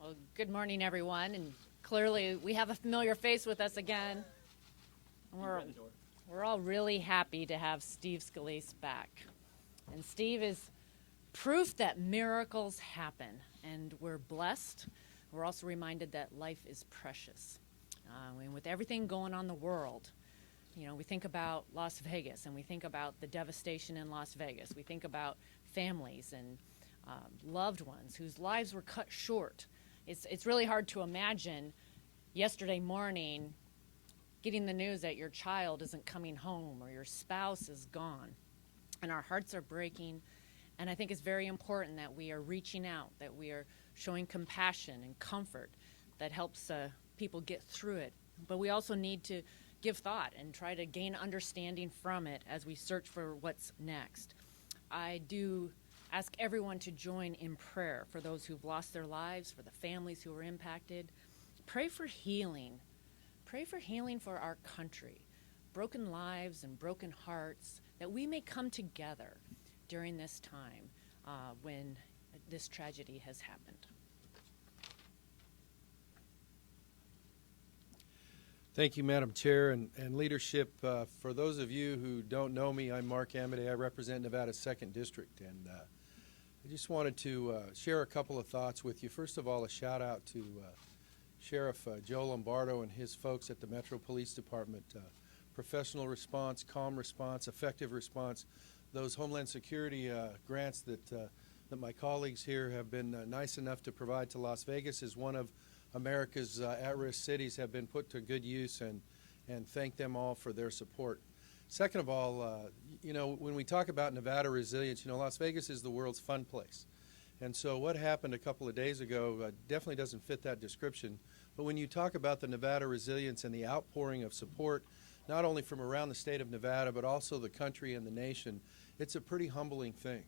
Well, good morning, everyone. And clearly, we have a familiar face with us again. We're all really happy to have Steve Scalise back. And Steve is proof that miracles happen, and we're blessed. We're also reminded that life is precious. And with everything going on in the world, we think about Las Vegas, and we think about the devastation in Las Vegas. We think about families and loved ones whose lives were cut short. It's really hard to imagine yesterday morning getting the news that your child isn't coming home or your spouse is gone. And our hearts are breaking. And I think it's very important that we are reaching out, that we are showing compassion and comfort that helps people get through it. But we also need to give thought and try to gain understanding from it as we search for what's next. I do ask everyone to join in prayer for those who've lost their lives, for the families who are impacted. Pray for healing. Pray for healing for our country, broken lives and broken hearts, that we may come together during this time when this tragedy has happened. Thank you, Madam Chair and leadership. For those of you who don't know me, I'm Mark Amity. I represent Nevada's 2nd District, and I just wanted to share a couple of thoughts with you. First of all, a shout out to Sheriff Joe Lombardo and his folks at the Metro Police Department. Professional response, calm response, effective response. Those Homeland Security grants that my colleagues here have been nice enough to provide to Las Vegas is one of America's at-risk cities have been put to good use, and thank them all for their support. Second of all, when we talk about Nevada resilience, Las Vegas is the world's fun place. And so what happened a couple of days ago definitely doesn't fit that description. But when you talk about the Nevada resilience and the outpouring of support, not only from around the state of Nevada, but also the country and the nation, it's a pretty humbling thing.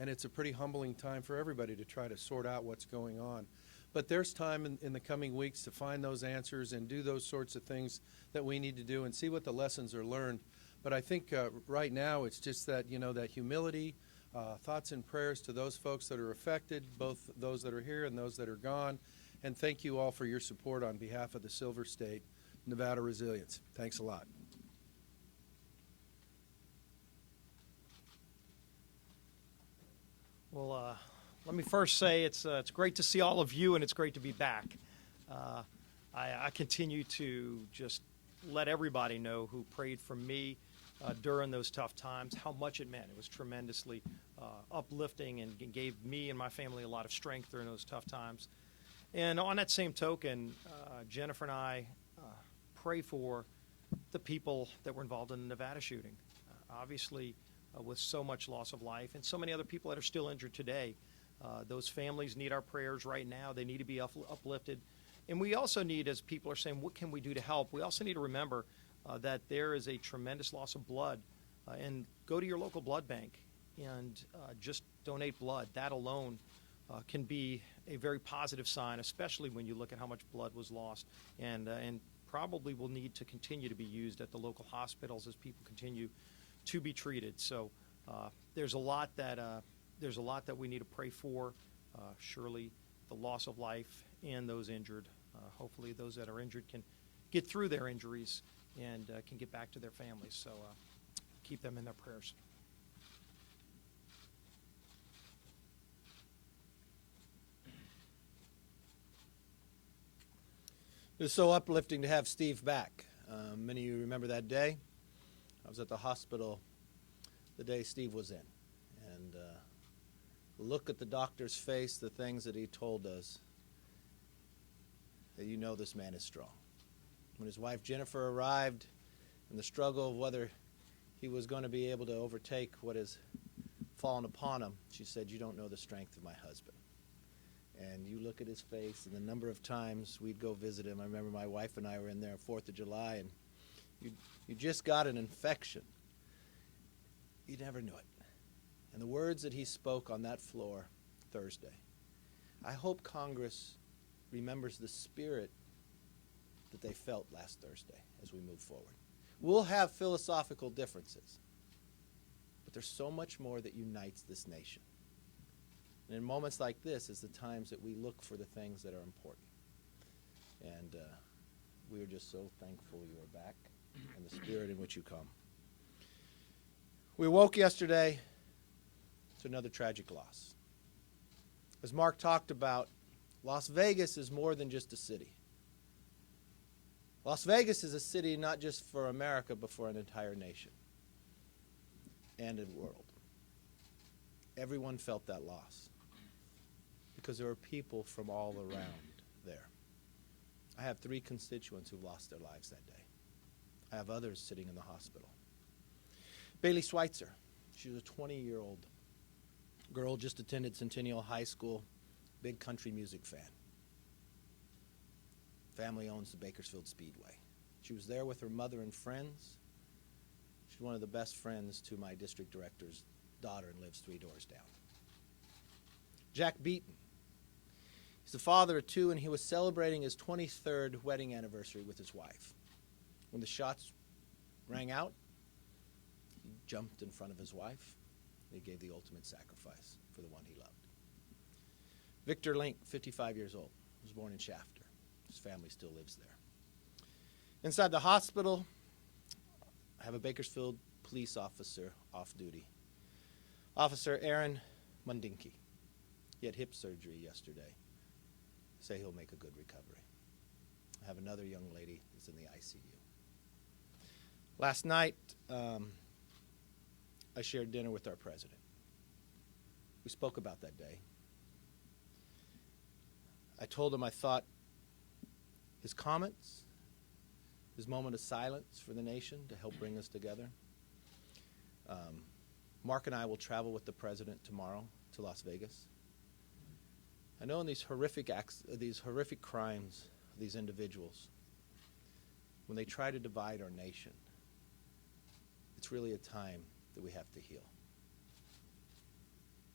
And it's a pretty humbling time for everybody to try to sort out what's going on. But there's time in the coming weeks to find those answers and do those sorts of things that we need to do and see what the lessons are learned. But I think right now it's just that, that humility, thoughts and prayers to those folks that are affected, both those that are here and those that are gone. And thank you all for your support on behalf of the Silver State Nevada Resilience. Thanks a lot. Well, let me first say it's great to see all of you, and it's great to be back. I continue to just let everybody know who prayed for me during those tough times how much it meant. It was tremendously uplifting and gave me and my family a lot of strength during those tough times. And on that same token, Jennifer and I pray for the people that were involved in the Nevada shooting. Obviously, with so much loss of life and so many other people that are still injured today, those families need our prayers right now. They need to be uplifted. And we also need, as people are saying, what can we do to help? We also need to remember that there is a tremendous loss of blood. And go to your local blood bank and just donate blood. That alone can be a very positive sign, especially when you look at how much blood was lost, and probably will need to continue to be used at the local hospitals as people continue to be treated. So there's a lot that we need to pray for. Surely the loss of life and those injured. Hopefully those that are injured can get through their injuries and can get back to their families. So keep them in their prayers. It was so uplifting to have Steve back. Many of you remember that day. I was at the hospital the day Steve was in. And look at the doctor's face, the things that he told us, that this man is strong. When his wife Jennifer arrived and the struggle of whether he was going to be able to overtake what has fallen upon him, she said, "You don't know the strength of my husband." And you look at his face and the number of times we'd go visit him. I remember my wife and I were in there on 4th of July, and you just got an infection. You never knew it. And the words that he spoke on that floor Thursday, I hope Congress remembers the spirit that they felt last Thursday as we move forward. We'll have philosophical differences, but there's so much more that unites this nation. And in moments like this is the times that we look for the things that are important. And we are just so thankful you are back and the spirit in which you come. We woke yesterday to another tragic loss. As Mark talked about, Las Vegas is more than just a city. Las Vegas is a city not just for America, but for an entire nation and a world. Everyone felt that loss because there were people from all around there. I have 3 constituents who lost their lives that day. I have others sitting in the hospital. Bailey Schweitzer, she was a 20-year-old girl, just attended Centennial High School, big country music fan. Family owns the Bakersfield Speedway. She was there with her mother and friends. She's one of the best friends to my district director's daughter and lives 3 doors down. Jack Beaton. He's the father of 2, and he was celebrating his 23rd wedding anniversary with his wife. When the shots rang out, he jumped in front of his wife, and he gave the ultimate sacrifice for the one he loved. Victor Link, 55 years old, was born in Shafter. His family still lives there. Inside the hospital, I have a Bakersfield police officer off duty. Officer Aaron Mundinke. He had hip surgery yesterday. Say he'll make a good recovery. I have another young lady that's in the ICU. Last night, I shared dinner with our president. We spoke about that day. I told him I thought his comments, his moment of silence for the nation to help bring us together. Mark and I will travel with the president tomorrow to Las Vegas. I know in these horrific acts, these horrific crimes, these individuals, when they try to divide our nation, it's really a time that we have to heal.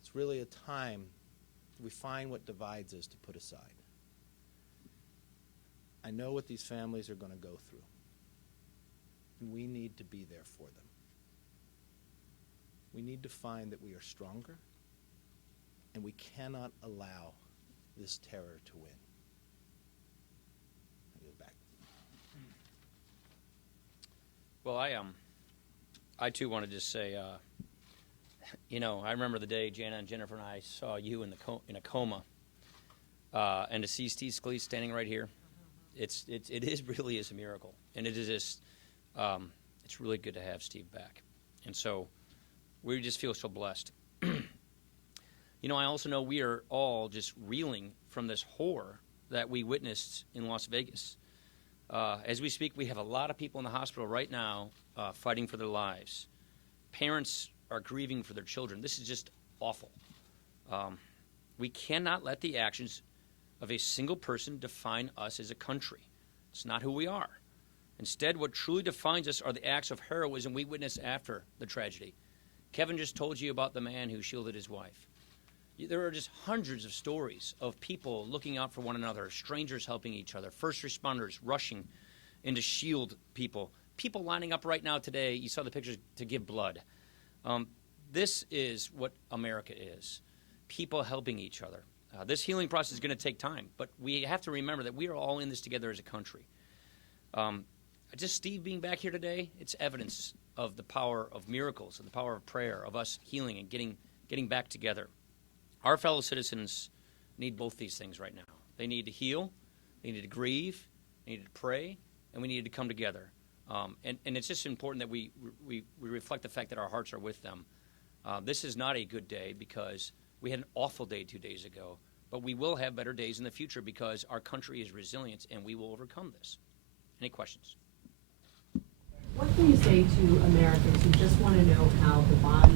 It's really a time that we find what divides us to put aside. I know what these families are going to go through, and we need to be there for them. We need to find that we are stronger, and we cannot allow this terror to win. I yield back. Well, I too want to just say, I remember the day Jana and Jennifer and I saw you in a coma, and to see Steve Scalise standing right here, it really is a miracle, and it is just, it's really good to have Steve back, and so we just feel so blessed. I also know we are all just reeling from this horror that we witnessed in Las Vegas. As we speak, we have a lot of people in the hospital right now fighting for their lives. Parents are grieving for their children. This is just awful. We cannot let the actions of a single person define us as a country. It's not who we are. Instead, what truly defines us are the acts of heroism we witness after the tragedy. Kevin just told you about the man who shielded his wife. There are just hundreds of stories of people looking out for one another, strangers helping each other, first responders rushing in to shield people, people lining up right now today. You saw the pictures to give blood. This is what America is, people helping each other. This healing process is going to take time, but we have to remember that we are all in this together as a country. Just Steve being back here today, it's evidence of the power of miracles and the power of prayer, of us healing and getting back together. Our fellow citizens need both these things right now. They need to heal, they need to grieve, they need to pray, and we need to come together. And it's just important that we reflect the fact that our hearts are with them. This is not a good day because we had an awful day 2 days ago, but we will have better days in the future because our country is resilient and we will overcome this. Any questions? What can you say to Americans who just want to know how the body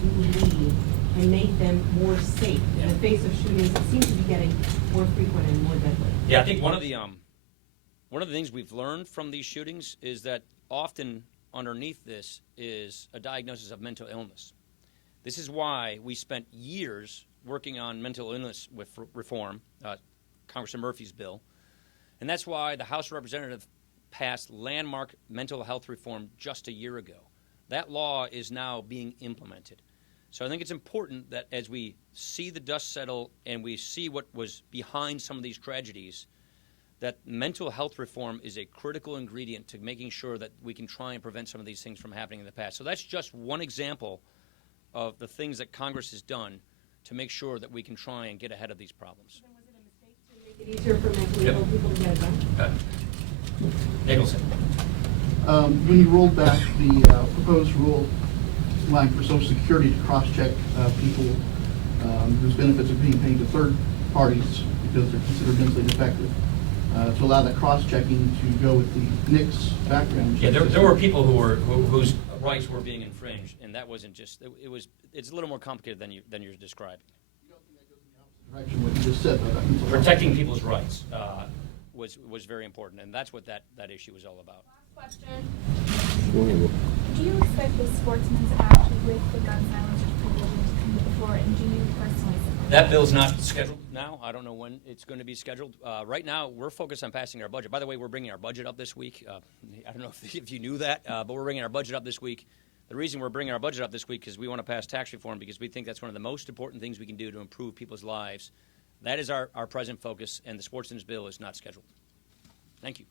do leave and make them more safe in the face of shootings that seem to be getting more frequent and more deadly? Yeah, I think one of the things we've learned from these shootings is that often underneath this is a diagnosis of mental illness. This is why we spent years working on mental illness with reform, Congressman Murphy's bill, and that's why the House of Representatives passed landmark mental health reform just a year ago. That law is now being implemented. So I think it's important that as we see the dust settle and we see what was behind some of these tragedies, that mental health reform is a critical ingredient to making sure that we can try and prevent some of these things from happening in the past. So that's just one example of the things that Congress has done to make sure that we can try and get ahead of these problems. Then was it a mistake to make it easier for mentally ill people to get it done? Nicholson. When you rolled back the proposed rule line for Social Security to cross-check people whose benefits are being paid to third parties because they're considered mentally defective, to allow that cross-checking to go with the NICS background check. Yeah, there were people whose rights were being infringed, and that wasn't just. It's a little more complicated than you're describing. You don't think that goes in the opposite direction what you just said about mental health? Protecting people's rights was very important, and that's what that issue was all about. Last question. Do you expect the Sportsman's Act with the gun silencers provision to come to the floor, and do you personally support That bill's not scheduled now. I don't know when it's going to be scheduled. Right now, we're focused on passing our budget. By the way, we're bringing our budget up this week. I don't know if you knew that, but we're bringing our budget up this week. The reason we're bringing our budget up this week is we want to pass tax reform because we think that's one of the most important things we can do to improve people's lives. That is our present focus, and the Sportsman's bill is not scheduled. Thank you.